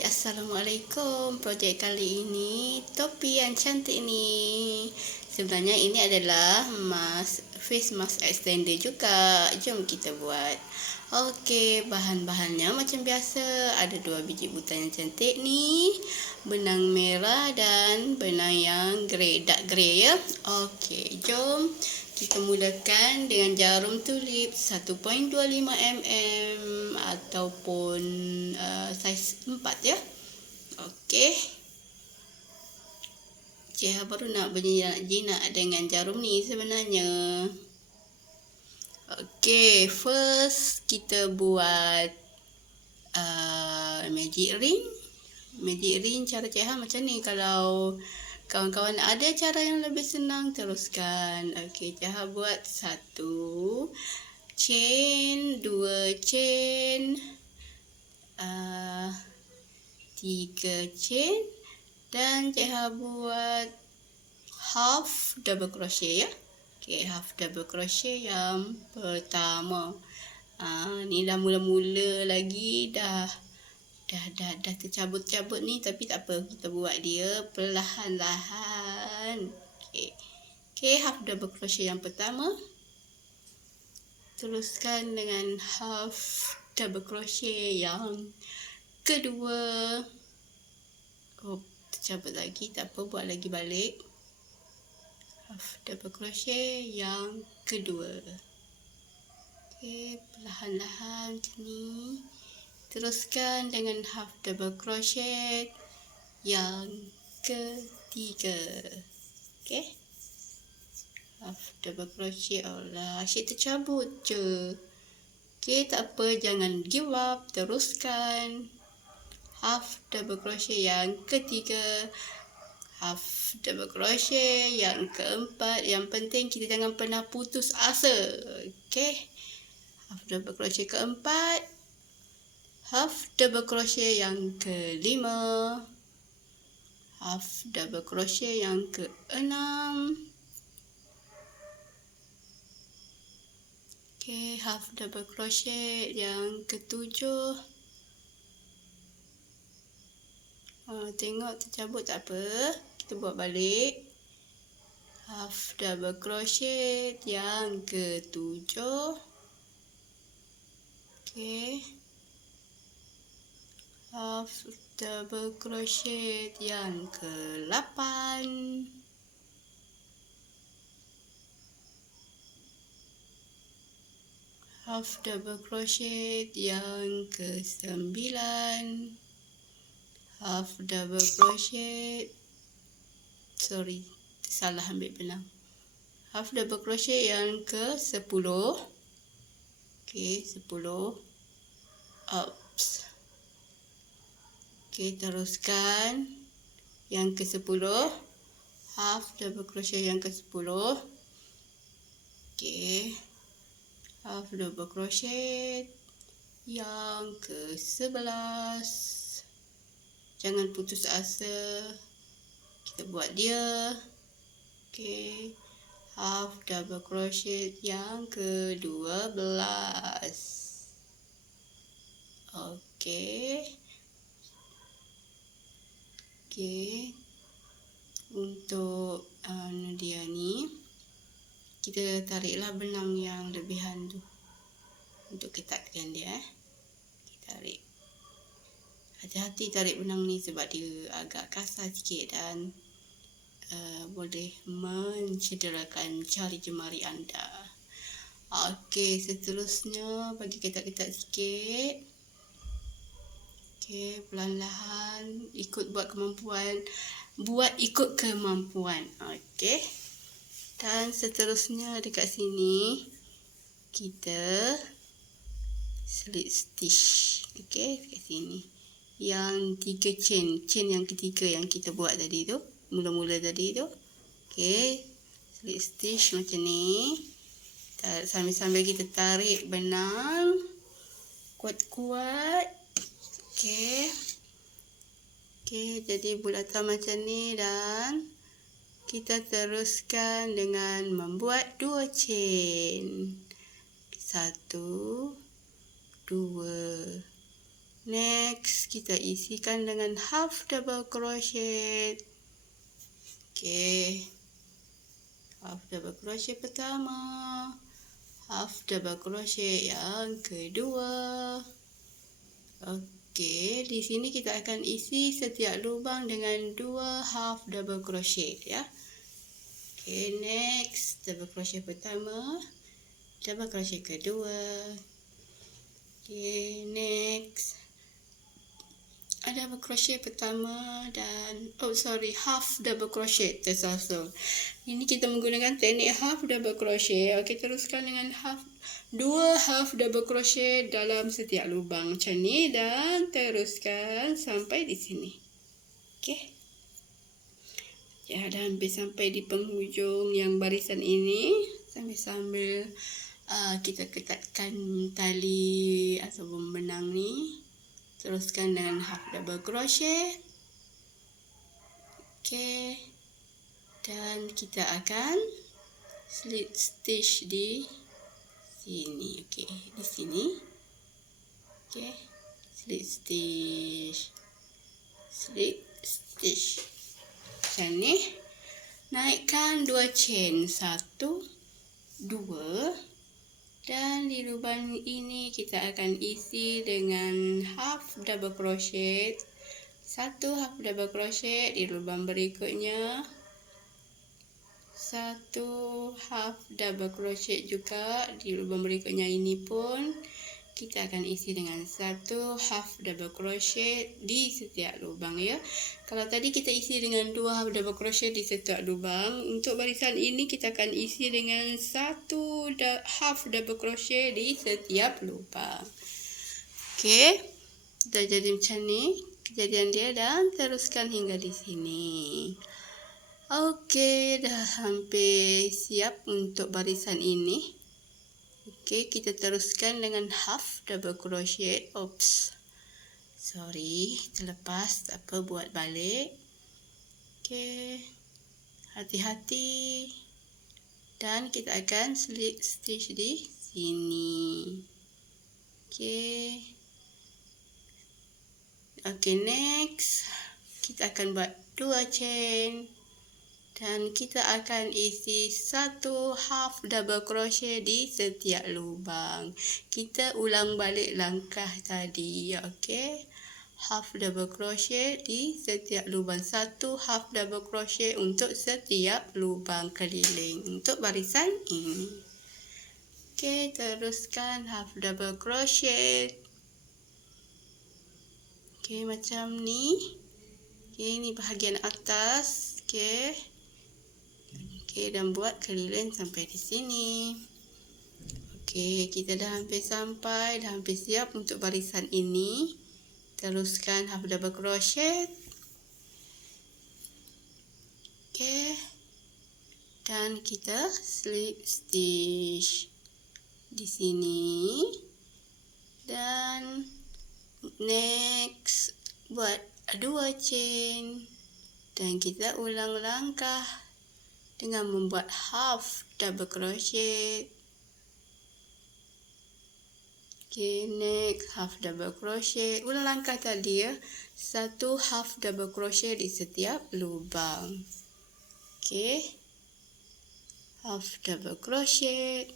Assalamualaikum. Projek kali ini topi yang cantik ni. Sebenarnya ini adalah face mask extender juga. Jom kita buat. Okey, bahan-bahannya macam biasa. Ada 2 biji butan yang cantik ni, benang merah dan benang yang grey, dark grey ya. Okey, jom kita mulakan dengan jarum tulip 1.25 mm ataupun saiz 4 ya. Okey. Cik baru nak berjinak dengan jarum ni sebenarnya. Okey, first kita buat magic ring. Magic ring cara Cik macam ni. Kalau kawan-kawan ada cara yang lebih senang, teruskan. Okey, Cik buat 1 chain, 2 chain, 3 chain, dan Cik buat half double crochet ya. Okey, half double crochet yang pertama. Ni dah mula-mula lagi, dah tercabut-cabut ni, tapi tak apa, kita buat dia perlahan-lahan. Okey, half double crochet yang pertama, teruskan dengan half double crochet yang kedua. Tercabut lagi, tak apa, buat lagi balik. Half double crochet yang kedua. Okey, perlahan-lahan macam ni. Teruskan dengan half double crochet yang ketiga. Okey, half double crochet. Allah, asyik tercabut je. Okey, tak apa, jangan give up, teruskan. Half double crochet yang ketiga, half double crochet yang keempat. Yang penting kita jangan pernah putus asa. Okey, half double crochet keempat, half double crochet yang kelima, half double crochet yang keenam. Okey, half double crochet yang ketujuh. Tengok tercabut, tak apa, kita buat balik. Half double crochet yang ketujuh. Okey, half double crochet yang ke-8. Half double crochet yang ke-9. Half double crochet, salah ambil benang. Half double crochet yang ke-10. Okey, 10. Oops. Okey, teruskan yang ke-10. Half double crochet yang ke-10. Okey, half double crochet yang ke-11. Jangan putus asa, kita buat dia. Okey, half double crochet yang ke-12. Okey. Okey, untuk dia ni, kita tariklah benang yang lebihan tu untuk ketatkan dia. Kita tarik. Hati-hati tarik benang ni sebab dia agak kasar sikit dan boleh mencederakan jari jemari anda. Okey, seterusnya bagi ketat-ketat sikit. Okey, perlahan-lahan, buat ikut kemampuan. Okey, dan seterusnya dekat sini kita slip stitch. Okey, dekat sini yang 3 chain yang ketiga yang kita buat tadi tu, mula-mula tadi tu. Okey, slip stitch macam ni. Sambil-sambil kita tarik benang kuat-kuat. Okey, jadi bulatan macam ni, dan kita teruskan dengan membuat 2 chain. 1, 2. Next, kita isikan dengan half double crochet. Okey. Half double crochet pertama. Half double crochet yang kedua. Okey, di sini kita akan isi setiap lubang dengan 2 half double crochet ya. Okey, next double crochet pertama, double crochet kedua. Okey, next double crochet pertama dan half double crochet tersusul. Ini kita menggunakan teknik half double crochet. Okey, teruskan dengan 2 half double crochet dalam setiap lubang macam ni dan teruskan sampai di sini. Okey. Ya, dah hampir sampai di penghujung yang barisan ini. Sambil kita ketatkan tali ataupun benang ni. Teruskan dengan half double crochet. Okey. Dan kita akan slip stitch di sini. Okey, di sini. Okey. Slip stitch. Slip stitch. Macam ni. Naikkan 2 chain. 1, 2. Dan di lubang ini kita akan isi dengan half double crochet. 1 half double crochet di lubang berikutnya. 1 half double crochet juga di lubang berikutnya ini pun kita akan isi dengan 1 half double crochet di setiap lubang ya. Kalau tadi kita isi dengan 2 half double crochet di setiap lubang, untuk barisan ini kita akan isi dengan 1 half double crochet di setiap lubang. Okey, dah jadi macam ni kejadian dia dan teruskan hingga di sini. Okey, dah hampir siap untuk barisan ini. Okey, kita teruskan dengan half double crochet. Sorry, terlepas. Tak apa, buat balik. Okey. Hati-hati. Dan kita akan slip stitch di sini. Okey. Okey, next. Kita akan buat 2 chain. Dan kita akan isi 1 half double crochet di setiap lubang. Kita ulang balik langkah tadi. Okey. Half double crochet di setiap lubang. 1 half double crochet untuk setiap lubang keliling untuk barisan ini. Okey, teruskan half double crochet. Okey, macam ni. Okey, ini bahagian atas. Okey. Okey, dan buat keliling sampai di sini. Okey, kita dah hampir sampai, dah hampir siap untuk barisan ini. Teruskan half double crochet. Okey. Dan kita slip stitch di sini. Dan next buat 2 chain. Dan kita ulang langkah dengan membuat half double crochet. Okey, next half double crochet. Ulang langkah tadi ya. 1 half double crochet di setiap lubang. Okey. Half double crochet.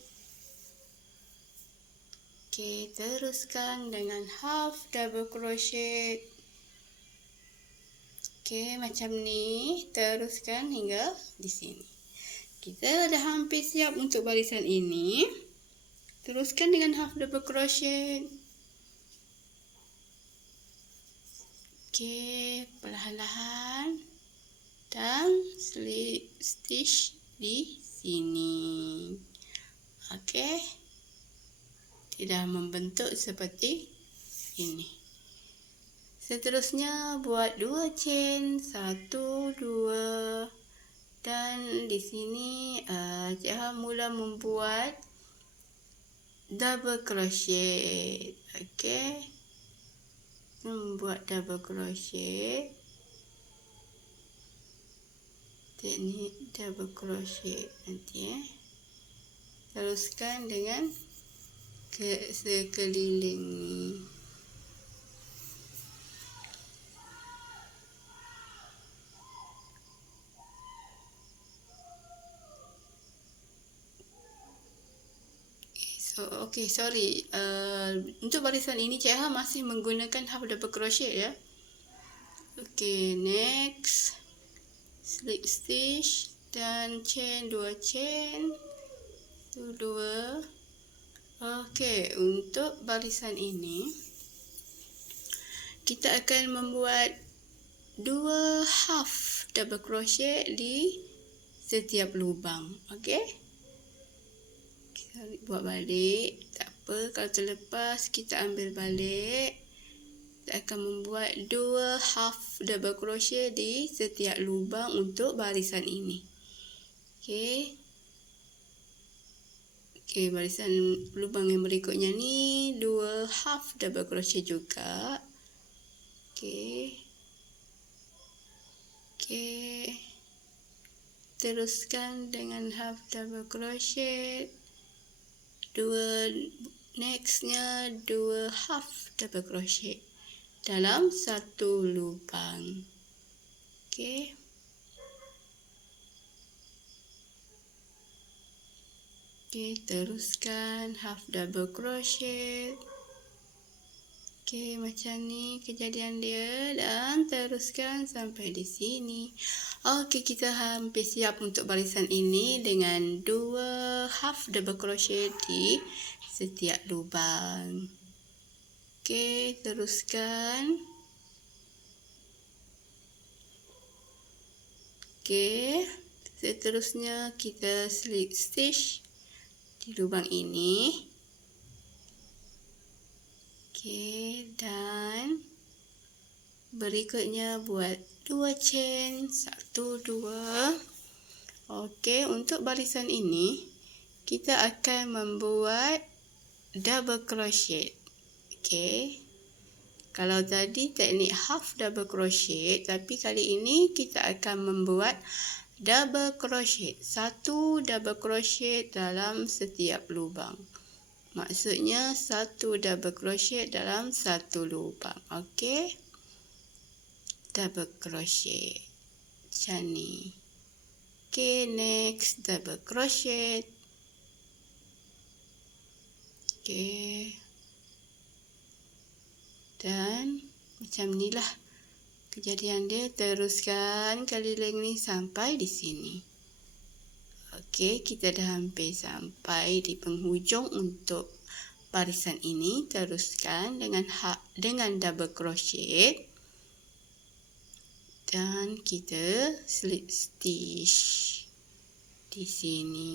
Okey, teruskan dengan half double crochet. Okey, macam ni. Teruskan hingga di sini. Kita dah hampir siap untuk barisan ini. Teruskan dengan half double crochet. Okey, perlahan-lahan. Dan slip stitch di sini. Okey. Tidak membentuk seperti ini. Seterusnya buat 2 chain. 1, 2. Dan di sini Cik Ha mula membuat double crochet. Okey. Membuat double crochet. Teknik double crochet nanti teruskan dengan sekeliling ni. Sorry. Untuk barisan ini Cik Ha masih menggunakan half double crochet ya. Okey, next. Slip stitch dan chain 2 chain. 2. Okey, untuk barisan ini kita akan membuat 2 half double crochet di setiap lubang. Okey? Kita buat balik. Tak apa, kalau terlepas kita ambil balik. Kita akan membuat 2 half double crochet di setiap lubang untuk barisan ini. Okey. Okey, barisan lubang yang berikutnya ni 2 half double crochet juga. Okey. Okey. Teruskan dengan half double crochet. Nextnya 2 half double crochet dalam satu lubang. Okey. Okey, teruskan half double crochet. Okey, macam ni kejadian dia dan teruskan sampai di sini. Okey, kita hampir siap untuk barisan ini dengan 2 half double crochet di setiap lubang. Okey, teruskan. Okey, seterusnya kita slip stitch di lubang ini. Okey, dan berikutnya buat 2 chain, 1 2. Okey, untuk barisan ini kita akan membuat double crochet. Okey. Kalau tadi teknik half double crochet, tapi kali ini kita akan membuat double crochet. 1 double crochet dalam setiap lubang. Maksudnya 1 double crochet dalam satu lubang. Okey. Double crochet. Macam ni. Okey, next double crochet. Okey. Dan macam inilah kejadian dia. Teruskan keliling ni sampai di sini. Okey, kita dah hampir sampai di penghujung untuk barisan ini. Teruskan dengan double crochet dan kita slip stitch di sini.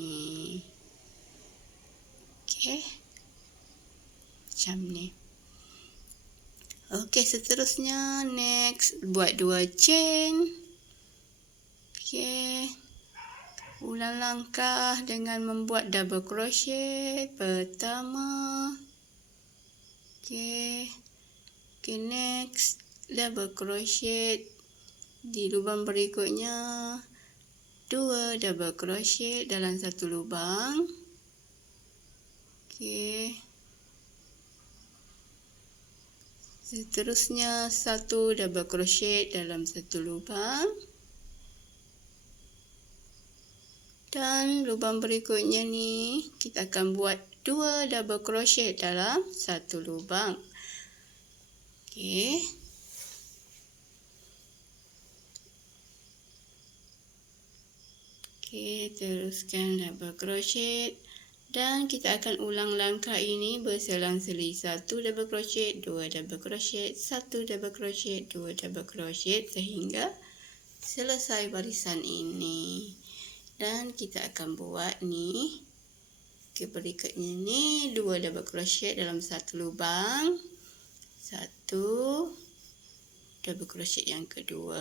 Okey, macam ni. Okey, seterusnya next buat 2 chain. Okey. Ulang langkah dengan membuat double crochet pertama. Okey. Okey, next double crochet di lubang berikutnya. 2 double crochet dalam satu lubang. Okey. Seterusnya 1 double crochet dalam satu lubang. Dan lubang berikutnya ni kita akan buat 2 double crochet dalam satu lubang. Okey. Okey, teruskan double crochet dan kita akan ulang langkah ini berselang-seli. 1 double crochet, 2 double crochet, 1 double crochet, 2 double crochet sehingga selesai barisan ini. Dan kita akan buat ni. Okey, berikutnya ni 2 double crochet dalam satu lubang. 1 double crochet yang kedua.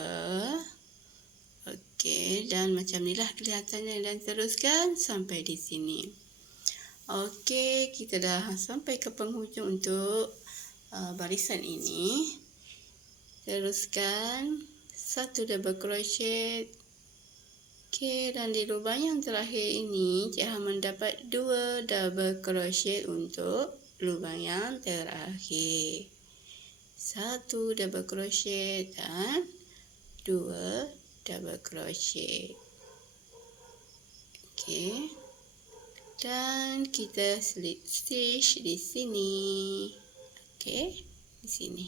Okey, dan macam inilah kelihatannya dan teruskan sampai di sini. Okey, kita dah sampai ke penghujung untuk barisan ini. Teruskan 1 double crochet. Okey, dan di lubang yang terakhir ini Cik Ha mendapat 2 double crochet untuk lubang yang terakhir. 1 double crochet dan 2 double crochet. Okey. Dan kita slip stitch di sini. Okey, di sini.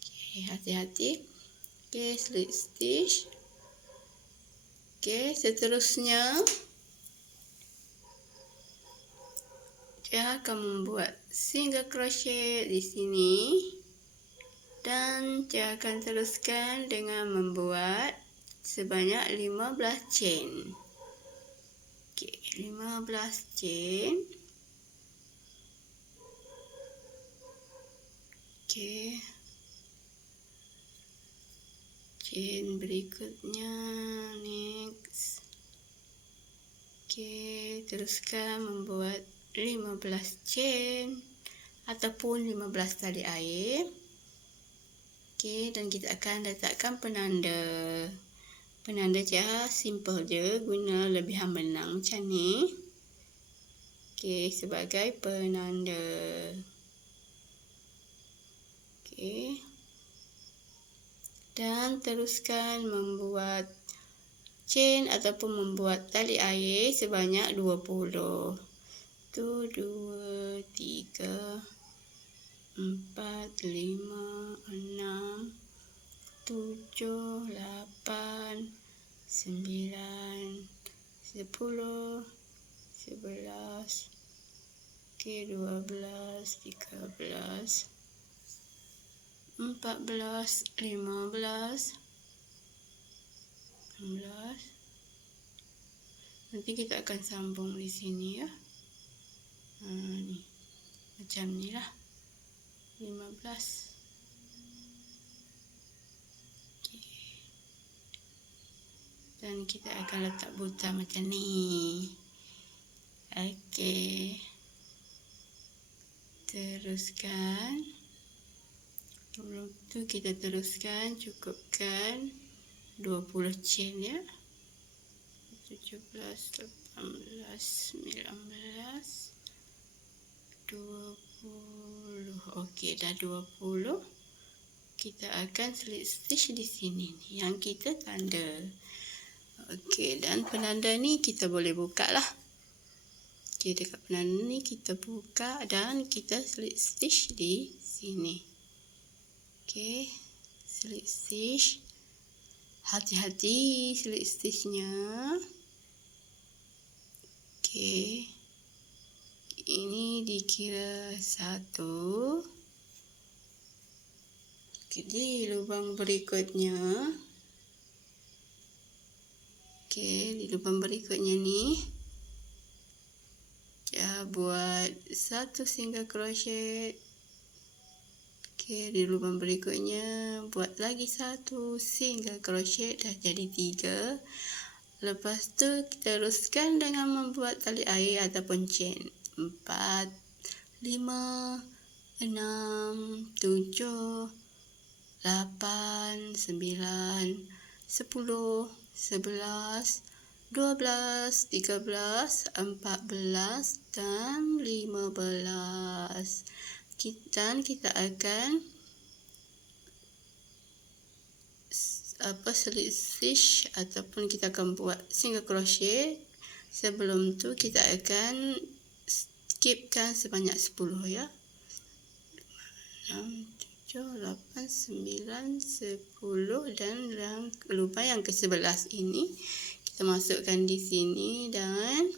Okey, hati-hati. Okey, slip stitch. Okey, seterusnya dia akan membuat single crochet di sini dan dia akan teruskan dengan membuat sebanyak 15 chain. Okey, 15 chain. Okey. Chain berikutnya next. Okey, teruskan membuat 15 chain ataupun 15 tali air. Okey, dan kita akan letakkan penanda. Penanda cara simple je, guna lebihan benang macam ni. Okey, sebagai penanda. Okey. Dan teruskan membuat chain ataupun membuat tali air sebanyak 20. 1, 2, 3, 4, 5, 6, 7, 8, 9, 10, 11, okey, 12, 13, 14, 15, 16. Nanti kita akan sambung di sini ya. Ni macam ni lah. 15. Okay. Dan kita akan letak buta macam ni. Okey. Teruskan. Sebelum tu kita teruskan, cukupkan 20 chain ya. 17, 18, 19, 20. Okey, dah 20. Kita akan slip stitch di sini yang kita tanda. Okey, dan penanda ni kita boleh buka lah. Okey, dekat penanda ni kita buka dan kita slip stitch di sini. Okey, slip stitch. Hati-hati slip stitchnya. Okey. Ini dikira 1. Okey, di lubang berikutnya. Okey, di lubang berikutnya ni kita buat 1 single crochet. Okey, di lubang berikutnya buat lagi 1 single crochet, dah jadi 3. Lepas tu kita teruskan dengan membuat tali air ataupun chain. 4, 5, 6, 7, 8, 9, 10, 11, 12, 13, 14 dan 15. Dan kita akan slip stitch ataupun kita akan buat single crochet. Sebelum tu kita akan skipkan sebanyak 10 ya. 6, 7, 8, 9, 10 dan lubang yang ke-11 ini kita masukkan di sini dan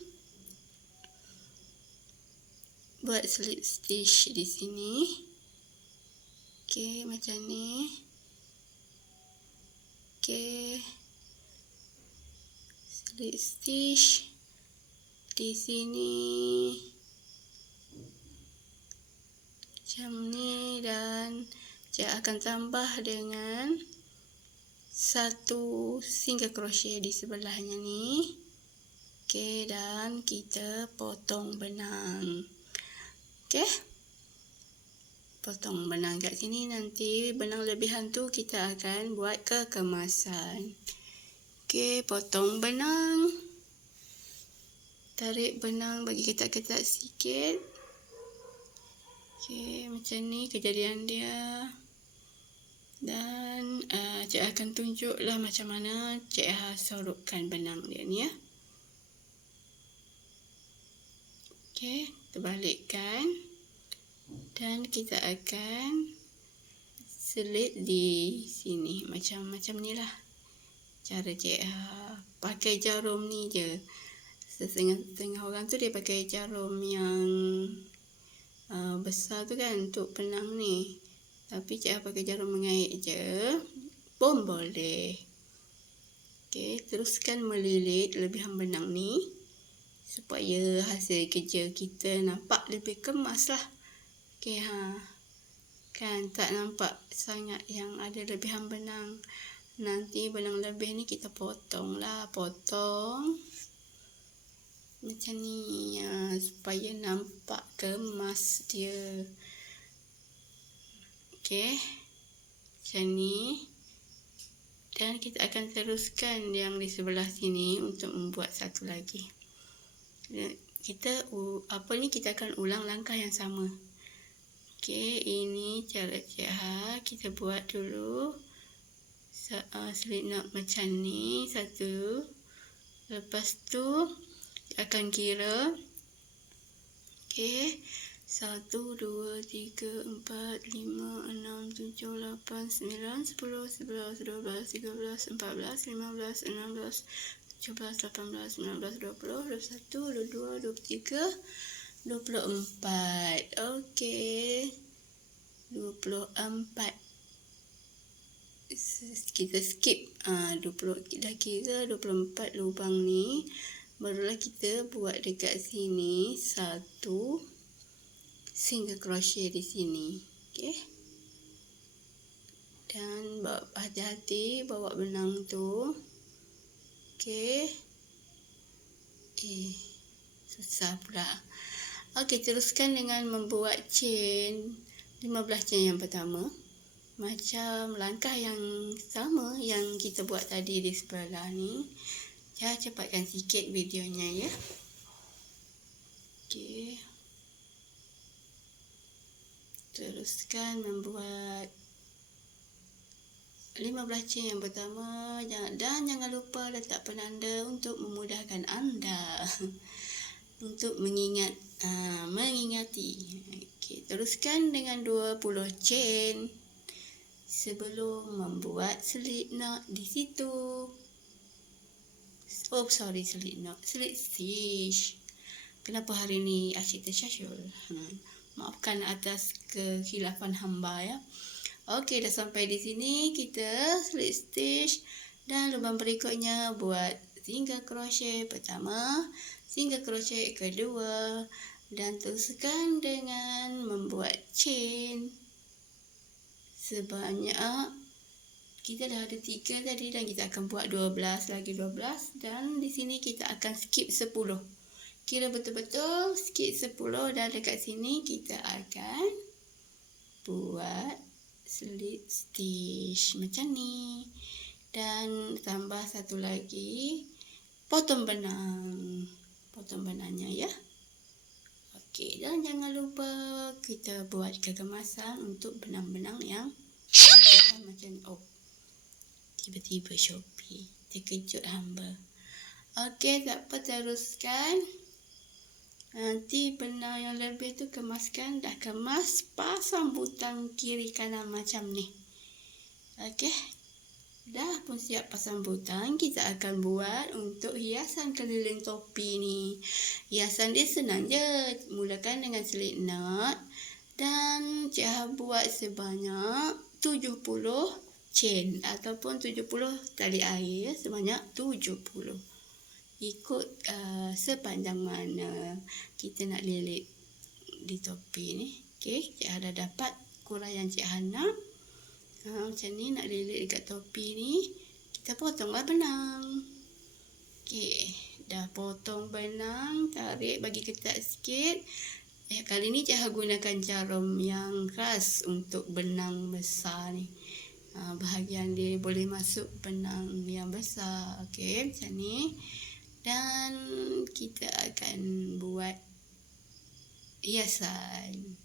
buat slip stitch di sini. Okey, macam ni. Okey. Slip stitch di sini. Macam ni, dan saya akan tambah dengan 1 single crochet di sebelahnya ni. Okey, dan kita potong benang. Okey. Potong benang kat sini, nanti benang lebihan tu kita akan buat kekemasan. Okey, potong benang. Tarik benang bagi ketat-ketat sikit. Okey, macam ni kejadian dia. Dan Cik akan tunjuklah macam mana Cik sorokkan benang dia ni ya. Okey, terbalikkan dan kita akan selit di sini macam ni lah. Cara pakai jarum ni je. Setengah orang tu dia pakai jarum yang besar tu kan untuk benang ni. Tapi Cik pakai jarum mengait je pun boleh. Okey, teruskan melilit lebihan benang ni supaya hasil kerja kita nampak lebih kemas lah. Okey, kan tak nampak sangat yang ada lebihan benang. Nanti benang lebih ni kita potong macam ni supaya nampak kemas dia. Okey, macam ni. Dan kita akan teruskan yang di sebelah sini untuk membuat satu lagi. Kita akan ulang langkah yang sama. Okey, ini cara kita buat dulu. Selit knot macam ni satu. Lepas tu akan kira. Okey, 1, 2, 3, 4, 5, 6, 7, 8, 9, 10, 11, 12, 13, 14, 15, 16, 17, 18, 19, 20, 21, 22, 23, 24. Okey, 24. Kita skip 20, dah kira 24 lubang ni, barulah kita buat dekat sini 1 single crochet di sini. Okey, dan hati-hati bawa benang tu. Okey, susah pula. Okey, teruskan dengan membuat chain 15 chain yang pertama. Macam langkah yang sama yang kita buat tadi di sebelah ni. Saya cepatkan sikit videonya ya. Okey, teruskan membuat 15 chain yang pertama. Dan jangan lupa letak penanda untuk memudahkan anda untuk mengingati. Okey, teruskan dengan 20 chain sebelum membuat selit knot di situ. Selit stitch. Kenapa hari ni asyik tersyasyul? Maafkan atas kekhilafan hamba ya. Okey, dah sampai di sini kita selit stitch dan lubang berikutnya buat single crochet pertama, single crochet kedua dan teruskan dengan membuat chain sebanyak kita dah ada 3 tadi dan kita akan buat 12 dan di sini kita akan skip 10. Kira betul-betul skip 10 dan dekat sini kita akan buat slit stitch macam ni dan tambah satu lagi potong benangnya ya. Okey, dan jangan lupa kita buat kegemasan untuk benang-benang yang macam tiba-tiba Shopee terkejut hamba. Okey, tak apa, teruskan. Nanti benang yang lebih tu kemaskan, dah kemas pasang butang kiri kanan macam ni. Okey, dah pun siap pasang butang. Kita akan buat untuk hiasan keliling topi ni. Hiasan dia senang je. Mulakan dengan selit knot dan Cik buat sebanyak 70 chain ataupun 70 tali air sebanyak 70. Ikut sepanjang mana kita nak lilit di topi ni. Okey, Cik dah dapat ukuran yang Cik nak. Macam ni nak lilit dekat topi ni, kita potonglah benang. Okey, dah potong benang, tarik bagi ketat sikit. Kali ni Cik gunakan jarum yang khas untuk benang besar ni. Bahagian dia boleh masuk benang yang besar. Okey, macam ni. Dan kita akan buat hiasan.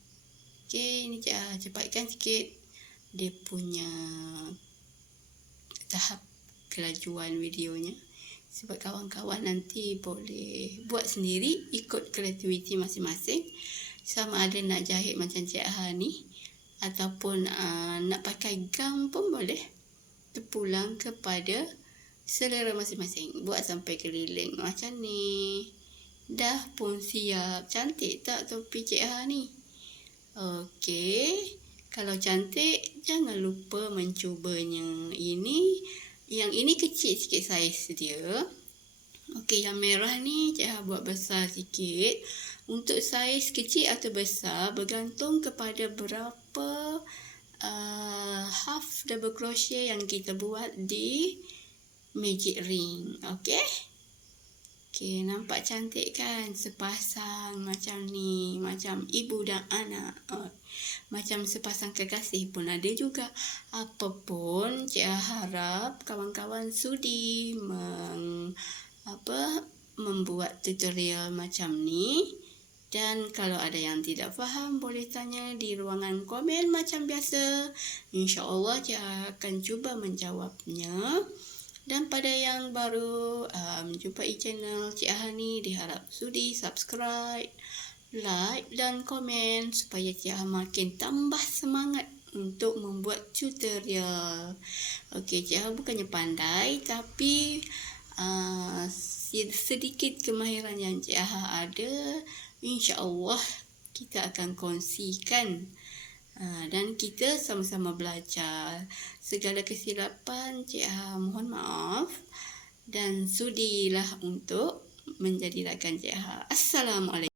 Okey, ni cepatkan sikit dia punya tahap kelajuan videonya. Sebab kawan-kawan nanti boleh buat sendiri ikut kreativiti masing-masing. Sama ada nak jahit macam Cik Ha ni, ataupun nak pakai gam pun boleh. Terpulang kepada selera masing-masing. Buat sampai keliling macam ni. Dah pun siap. Cantik tak topi Cik Ha ni? Okey. Kalau cantik, jangan lupa mencubanya. Yang ini kecil sikit saiz dia. Okey, yang merah ni Cik Ha buat besar sikit. Untuk saiz kecil atau besar bergantung kepada berapa half double crochet yang kita buat di magic ring. Okey. Okey, nampak cantik kan? Sepasang macam ni, macam ibu dan anak. Macam sepasang kekasih pun ada juga. Apapun, Cik harap kawan-kawan sudi membuat tutorial macam ni. Dan kalau ada yang tidak faham, boleh tanya di ruangan komen macam biasa. InsyaAllah Cik akan cuba menjawabnya. Dan pada yang baru menjumpai channel Cik Ha ni, diharap sudi subscribe, like dan komen supaya Cik Ha makin tambah semangat untuk membuat tutorial. Okey, Cik Ha bukannya pandai, tapi sedikit kemahiran yang Cik Ha ada, insya-Allah kita akan kongsikan. Dan kita sama-sama belajar. Segala kesilapan Cik Ha mohon maaf dan sudilah untuk menjadi rakan Cik Ha. Assalamualaikum.